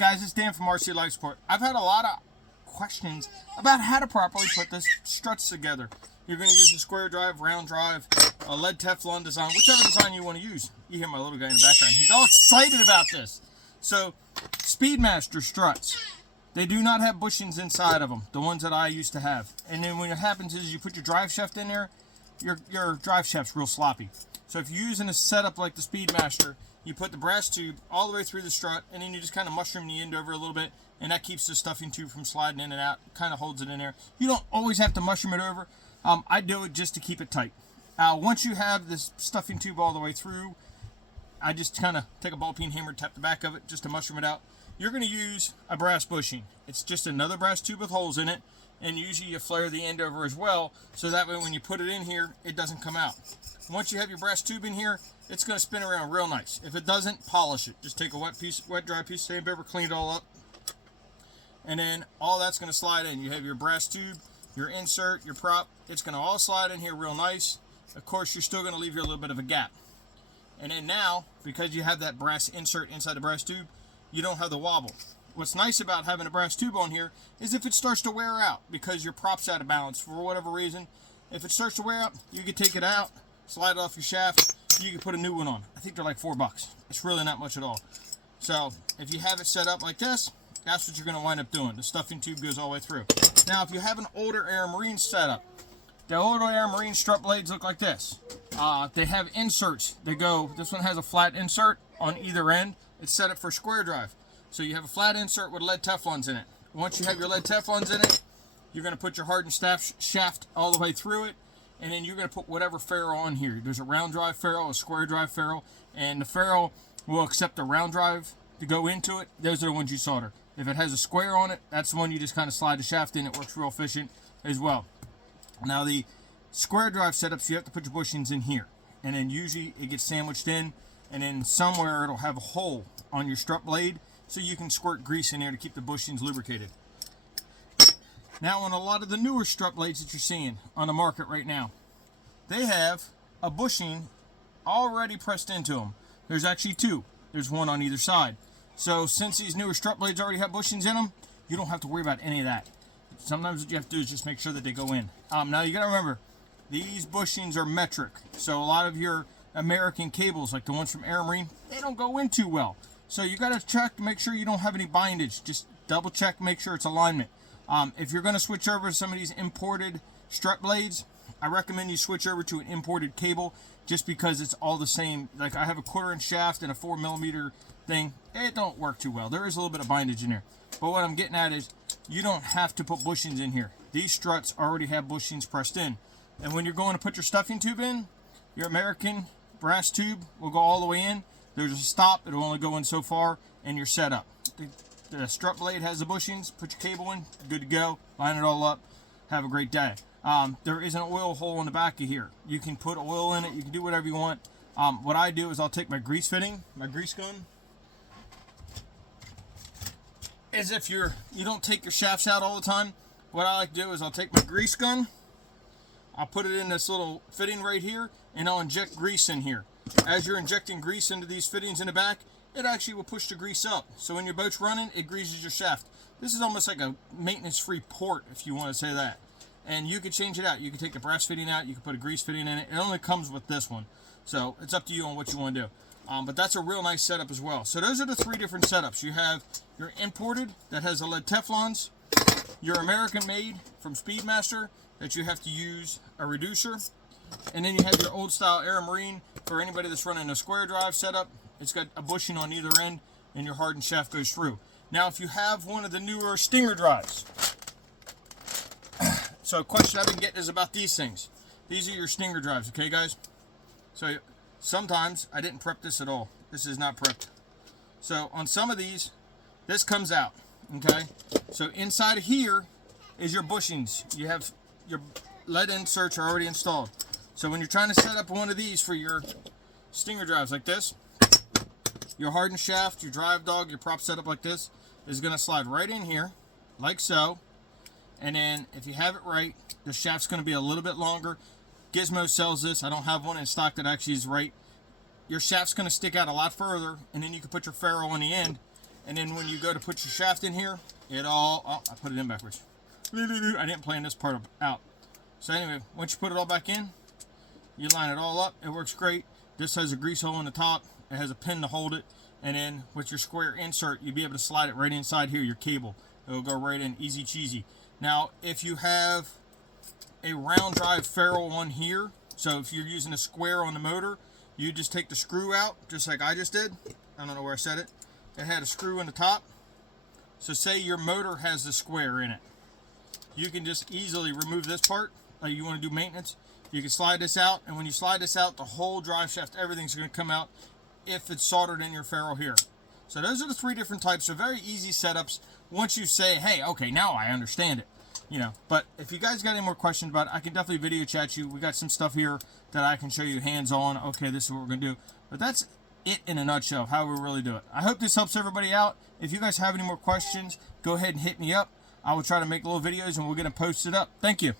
guys? It's Dan from RC Life Support. I've had a lot of questions about how to properly put this struts together. You're going to use a square drive, round drive, a lead Teflon design, whichever design you want to use. You hear my little guy in the background. He's all excited about this. So, Speedmaster struts. They do not have bushings inside of them, the ones that I used to have. And then when it happens is you put your drive shaft in there, your drive shaft's real sloppy. So if you're using a setup like the Speedmaster, you put the brass tube all the way through the strut, and then you just kind of mushroom the end over a little bit, and that keeps the stuffing tube from sliding in and out, kind of holds it in there. You don't always have to mushroom it over. I do it just to keep it tight. Once you have this stuffing tube all the way through, I just kind of take a ball peen hammer, tap the back of it just to mushroom it out. You're going to use a brass bushing. It's just another brass tube with holes in it, and usually you flare the end over as well, so that way when you put it in here, it doesn't come out. Once you have your brass tube in here, it's going to spin around real nice. If it doesn't, polish it. Just take a wet, dry piece of sandpaper, clean it all up, and then all that's going to slide in. You have your brass tube, your insert, your prop. It's going to all slide in here real nice. Of course, you're still going to leave you a little bit of a gap. And then now, because you have that brass insert inside the brass tube, you don't have the wobble. What's nice about having a brass tube on here is if it starts to wear out because your prop's out of balance for whatever reason, if it starts to wear out, you can take it out, slide it off your shaft, you can put a new one on. I think they're like $4. It's really not much at all. So if you have it set up like this, that's what you're going to wind up doing. The stuffing tube goes all the way through. Now if you have an older Air Marine setup, the older Air Marine strut blades look like this. They have inserts. They go, this one has a flat insert on either end. It's set up for square drive. So you have a flat insert with lead Teflons in it. Once you have your lead Teflons in it, you're going to put your hardened shaft all the way through it, and then you're going to put whatever ferrule on here. There's a round drive ferrule, a square drive ferrule, and the ferrule will accept the round drive to go into it. Those are the ones you solder. If it has a square on it, that's the one you just kind of slide the shaft in. It works real efficient as well. Now the square drive setups, you have to put your bushings in here, and then usually it gets sandwiched in, and then somewhere it'll have a hole on your strut blade, so you can squirt grease in there to keep the bushings lubricated. Now on a lot of the newer strut blades that you're seeing on the market right now, they have a bushing already pressed into them. There's actually two. There's one on either side. So since these newer strut blades already have bushings in them, you don't have to worry about any of that. Sometimes what you have to do is just make sure that they go in. Now you got to remember, these bushings are metric. So a lot of your American cables, like the ones from Air Marine, they don't go in too well. So you got to check to make sure you don't have any bindage. Just double check, make sure it's alignment. If you're going to switch over to some of these imported strut blades, I recommend you switch over to an imported cable just because it's all the same. Like I have a 1/4 inch shaft and a 4mm thing. It don't work too well. There is a little bit of bindage in there. But what I'm getting at is you don't have to put bushings in here. These struts already have bushings pressed in. And when you're going to put your stuffing tube in, your American brass tube will go all the way in. There's a stop. It'll only go in so far, and you're set up. The strut blade has the bushings. Put your cable in. Good to go. Line it all up. Have a great day. There is an oil hole in the back of here. You can put oil in it. You can do whatever you want. What I do is I'll take my grease fitting, my grease gun. As if you don't take your shafts out all the time. What I like to do is I'll take my grease gun. I'll put it in this little fitting right here, and I'll inject grease in here. As you're injecting grease into these fittings in the back, it actually will push the grease up. So when your boat's running, it greases your shaft. This is almost like a maintenance-free port, if you want to say that. And you can change it out. You can take the brass fitting out. You can put a grease fitting in it. It only comes with this one. So it's up to you on what you want to do. But that's a real nice setup as well. So those are the three different setups. You have your imported that has the lead Teflons, your American-made from Speedmaster that you have to use a reducer, and then you have your old style Air Marine for anybody that's running a square drive setup. It's got a bushing on either end, and your hardened shaft goes through. Now, if you have one of the newer Stinger drives, so a question I've been getting is about these things. These are your Stinger drives, okay, guys? So sometimes I didn't prep this at all. This is not prepped. So on some of these, this comes out, okay? So inside of here is your bushings. You have your lead inserts are already installed. So when you're trying to set up one of these for your Stinger drives like this, your hardened shaft, your drive dog, your prop setup like this is going to slide right in here, like so. And then if you have it right, the shaft's going to be a little bit longer. Gizmo sells this. I don't have one in stock that actually is right. Your shaft's going to stick out a lot further, and then you can put your ferrule on the end, And then when you go to put your shaft in here, it all, oh, I put it in backwards. I didn't plan this part out. So anyway, once you put it all back in, you line it all up. It works great. This has a grease hole in the top. It has a pin to hold it. And then with your square insert, you'll be able to slide it right inside here, your cable. It'll go right in, easy cheesy. Now, if you have a round drive ferrule on here, so if you're using a square on the motor, you just take the screw out, just like I just did. I don't know where I set it. It had a screw in the top. So say your motor has the square in it. You can just easily remove this part. Like you want to do maintenance, you can slide this out, and when you slide this out, the whole drive shaft, everything's going to come out if it's soldered in your ferrule here. So those are the 3 different types of very easy setups once you say, hey, okay, now I understand it. You know, but if you guys got any more questions about it, I can definitely video chat you. We got some stuff here that I can show you hands-on. Okay, this is what we're going to do. But that's it in a nutshell, how we really do it. I hope this helps everybody out. If you guys have any more questions, go ahead and hit me up. I will try to make little videos and we'll get them posted up. Thank you.